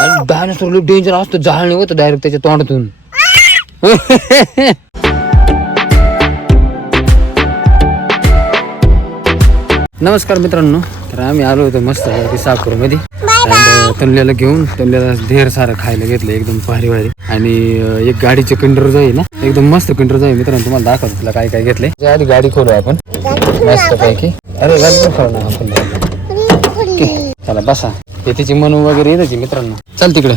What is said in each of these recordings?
आणि डायनोसॉर लई डेंजर असतो जाळणे होतं डायरेक्ट त्याच्या तोंडातून. नमस्कार मित्रांनो तर आम्ही आलो होतो मस्त साकूरमध्ये तल्ल्याला घेऊन तल्ल्याला ढेर सारं खायला घेतलं एकदम भारी भारी. आणि एक गाडीचे किंडर जाई ना एकदम मस्त किंडर जाई मित्रांनो तुम्हाला दाखवतो तुला काय काय घेतलंय. आधी गाडी खोलू आपण मस्त पैकी. अरे गाडी पण खोलू ना. चला बसा. ते तिची मनू वगैरे त्याची मित्रांनो. चल तिकडं.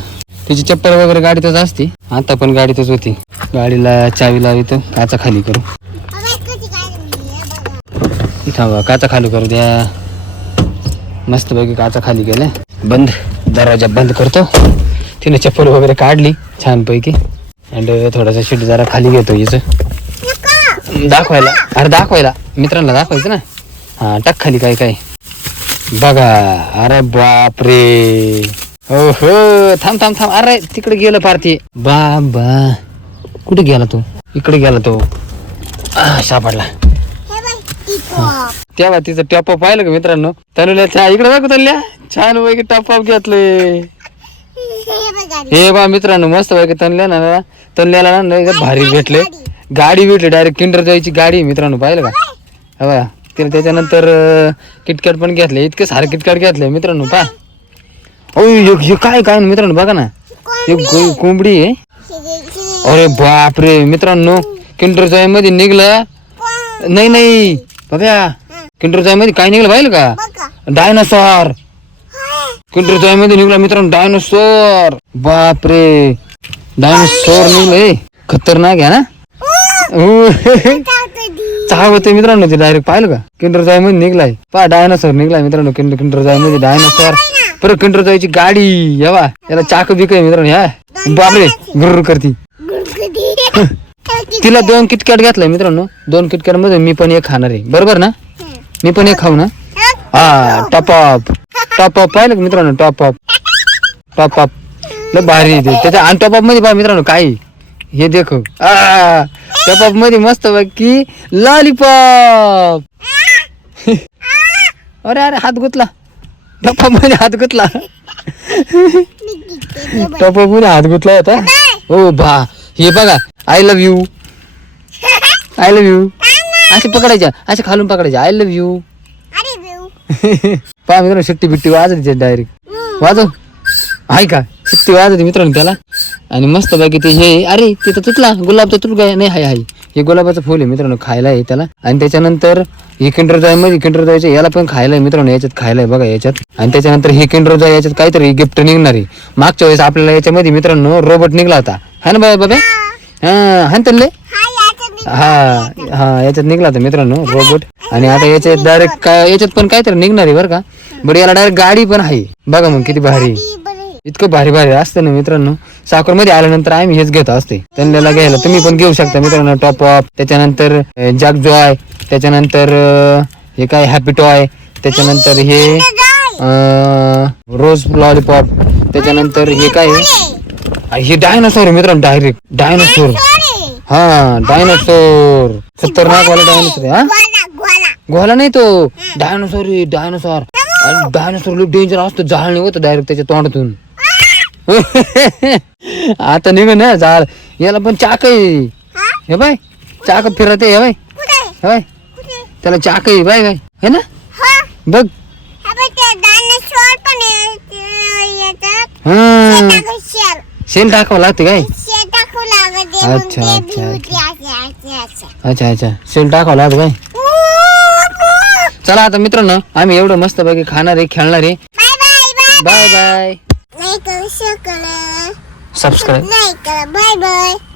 तिची चप्पल वगैरे गाडीतच असती. आता पण गाडीतच होती. गाडीला चावी लावी तर काचा खाली करू. थांबा काचा खाली करू द्या. मस्त पैकी काचा खाली गेल्या बंद. दरवाजा बंद करतो. तिने चप्पल वगैरे काढली. छान पैकी. अँड थोडासा शीट जरा खाली घेतो हिचं. दाखवायला. अरे दाखवायला. मित्रांना दाखवायचं ना? हा टाक खाली काय काय. बघा अरे बापरे. हो हो थांब थांब थांब. अरे तिकडे गेलं पारती. बाबा कुठे गेला तो? इकडे गेला तो. सापडला. तेव्हा तिचं टॉप अप पाहिलं का मित्रांनो? तनुल्या छान इकडे बघ तनुल्या. छान पैकी टॉप अप घेतलंय हे बा मित्रांनो मस्त पैकी तनल्या ना तनल्याला ना भारी भेटले. गाडी. भेटली डायरेक्ट किंडर जायची गाडी मित्रांनो पाहिलं का? हे त्याच्यानंतर किटकॅट पण घेतले. इतके सारे किटकॅट घेतले मित्रांनो पा ओ हे काय काय मित्रांनो बघा ना. गो- कोंबडी आहे. अरे बापरे मित्रांनो किंडर जायमध्ये निघलं. नाही नाही. बघा. किंडर जायमध्ये काय निघलं पाहिलं का? डायनासॉर किंडर जायमध्ये निघला मित्रांनो डायनासोर बापरे. डायनासोर निघलंय खतरनाक आहे ना? चावते मित्रांनो ते डायरेक्ट पाहिलं का? किंडर जायमध्ये निघलाय. पहा डायनासोर निघलाय मित्रांनो किंडर किंडर जायमध्ये डायनासोर परत किंडर जायची गाडी यावा याला चाक बिक आहे मित्रांनो ह्या बापरे गुरु करती. तिला दोन किटकॅट घेतलाय मित्रांनो. दोन किटकॅटमध्ये मी पण एक खाणार आहे. बरोबर ना? मी पण एक खाऊ ना? हा टॉप अप टॉप अप पाहिलं का मित्रांनो? टॉप अप टॉप अप लय भारी त्याच्या आणि टॉप अपमध्ये पहा मित्रांनो काय आहे? हे देखो. अपमध्ये मस्त की लॉलीपॉप अरे अरे हात गुतला. टॉपमध्ये हात गुतला. टॉपमध्ये हात गुतला होता. हो बा हे बघा I love you I love you असे पकडायच्या असे खालून पकडायच्या आय लव्ह यू पहा मित्रांनो शिट्टी बिट्टी वाजत डायरेक्ट वाजव. आहे का? किती वाजते मित्रांनो त्याला? आणि मस्त बाकी ते हे अरे ते तर तुटला गुलाबचा तर काय नाही हाय हाय. हे गुलाबाचं फुल आहे मित्रांनो खायला आहे त्याला. आणि त्याच्यानंतर हे किंडर जायमध्ये किंडर जायचं याला पण खायला आहे मित्रांनो याच्यात खायला आहे बघा याच्यात. आणि त्याच्यानंतर हे किंडर जाय याच्यात काहीतरी गिफ्ट निघणार आहे. मागच्या वेळेस आपल्याला याच्यामध्ये मित्रांनो रोबोट निघला होता. हा ना बाबा बाबा? हा हा तल्ले? हा हा याच्यात निघला होता मित्रांनो रोबोट आणि आता याच्यात डायरेक्ट काय याच्यात पण काहीतरी निघणार आहे बरं का. बरं याला डायरेक्ट गाडी पण आहे. बघा मग किती भारी. आहे. इतकं भारी भारी असतं ना मित्रांनो. साखरमध्ये आल्यानंतर आम्ही हेच घेत असते. त्यांना घ्यायला तुम्ही पण घेऊ शकता मित्रांनो टॉप अप त्याच्यानंतर जॅक जॉय त्याच्यानंतर हे काय हॅपी टॉय त्याच्यानंतर हे रोज लॉलीपॉप त्याच्यानंतर हे काय? हे डायनासोर आहे मित्रांनो डायरेक्ट डायनासोर हा डायनासोर खतरनाक वाला डायनासोर हा? गोला नाही तो. डायनासोर डायनासोर आणि डायनासोर लई डेंजर असतो जाळ होतं डायरेक्ट त्याच्या तोंडातून. आता निघ ना जाळ याला पण चाक आहे. हे? बाय चाक फिरते हे बाय. हे बाय त्याला चाक आहे बाय बाय. हे ना? बघ. शेल टाकावं लागते काय? अच्छा अच्छा अच्छा. अच्छा अच्छा. शेल टाकावं लागतं काय? चला आता मित्रांनो आम्ही एवढं मस्त पैकी खाणार आहे खेळणार आहे. Bye bye. イクしてくれ。サブスクライブ。ないから、バイバイ。